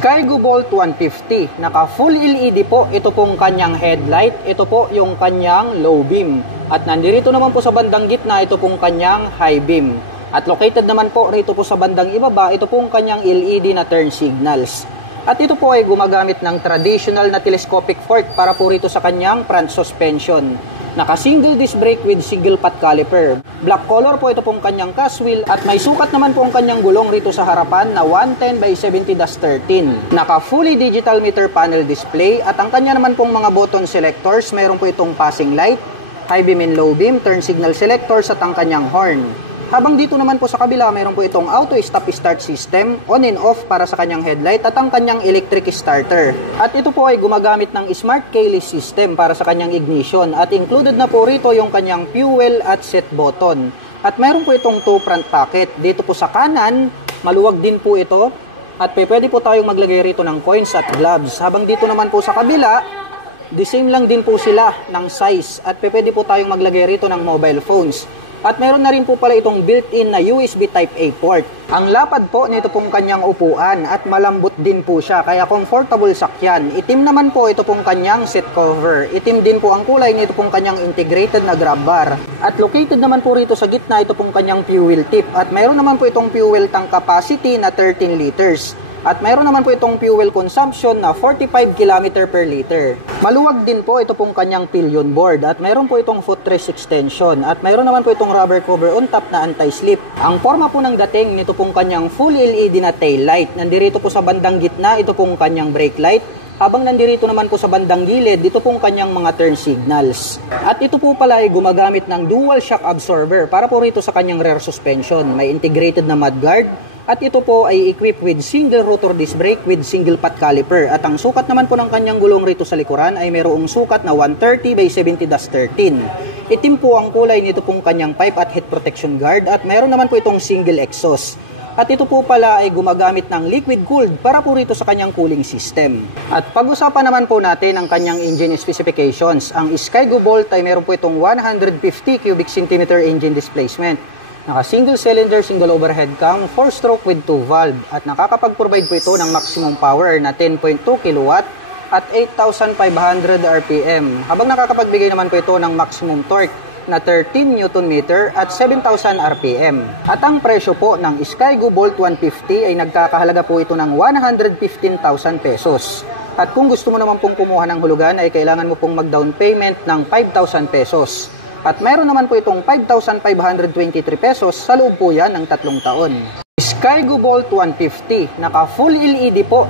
Skygo Bolt 150, naka full LED po, ito pong kanyang headlight, ito po yung kanyang low beam. At nandito naman po sa bandang gitna, ito pong kanyang high beam. At located naman po rito po sa bandang ibaba, ito pong kanyang LED na turn signals. At ito po ay gumagamit ng traditional na telescopic fork para po rito sa kanyang front suspension. Naka single disc brake with single pot caliper. Black color po ito pong kanyang cast wheel at may sukat naman po ang kanyang gulong rito sa harapan na 110/70-13. Naka fully digital meter panel display at ang kanya naman pong mga button selectors, mayroon po itong passing light, high beam and low beam, turn signal selectors at ang kanyang horn. Habang dito naman po sa kabila, mayroon po itong auto stop start system, on and off para sa kanyang headlight at ang kanyang electric starter. At ito po ay gumagamit ng smart keyless system para sa kanyang ignition at included na po rito yung kanyang fuel at set button. At mayroon po itong two front pocket. Dito po sa kanan, maluwag din po ito at pwede po tayong maglagay rito ng coins at gloves. Habang dito naman po sa kabila, the same lang din po sila ng size at pwede po tayong maglagay rito ng mobile phones. At meron na rin po pala itong built-in na USB Type-A port. Ang lapad po nito pong kanyang upuan at malambot din po siya kaya comfortable sakyan. Itim naman po ito pong kanyang seat cover. Itim din po ang kulay nito pong kanyang integrated na grab bar. At located naman po rito sa gitna ito pong kanyang fuel tip. At meron naman po itong fuel tank capacity na 13 liters. At mayroon naman po itong fuel consumption na 45 km per liter. Maluwag din po ito pong kanyang pillion board at mayroon po itong footrest extension at mayroon naman po itong rubber cover on top na anti-slip. Ang forma po ng dating nito pong kanyang full LED na tail light. Nandito po sa bandang gitna ito pong kanyang brake light. Habang nandito naman po sa bandang gilid, dito pong kanyang mga turn signals. At ito po pala ay gumagamit ng dual shock absorber para po rito sa kanyang rear suspension. May integrated na mudguard. At ito po ay equipped with single rotor disc brake with single pot caliper. At ang sukat naman po ng kanyang gulong rito sa likuran ay mayroong sukat na 130/70-13. Itim po ang kulay nito pong kanyang pipe at head protection guard at mayroon naman po itong single exhaust. At ito po pala ay gumagamit ng liquid cooled para po rito sa kanyang cooling system. At pag-usapan naman po natin ang kanyang engine specifications. Ang Skygo Bolt ay mayroon po itong 150 cubic centimeter engine displacement. Naka single cylinder, single overhead cam, 4-stroke with 2 valve at nakakapag-provide po ito ng maximum power na 10.2 kW at 8,500 RPM. Habang nakakapagbigay naman po ito ng maximum torque na 13 Nm at 7,000 RPM. At ang presyo po ng Skygo Bolt 150 ay nagkakahalaga po ito ng 115,000 pesos. At kung gusto mo naman pong kumuha ng hulugan ay kailangan mo pong mag-down payment ng 5,000 pesos. At meron naman po itong 5,523 pesos sa loob po yan ng 3 taon. Skygo Bolt 150, naka full LED po.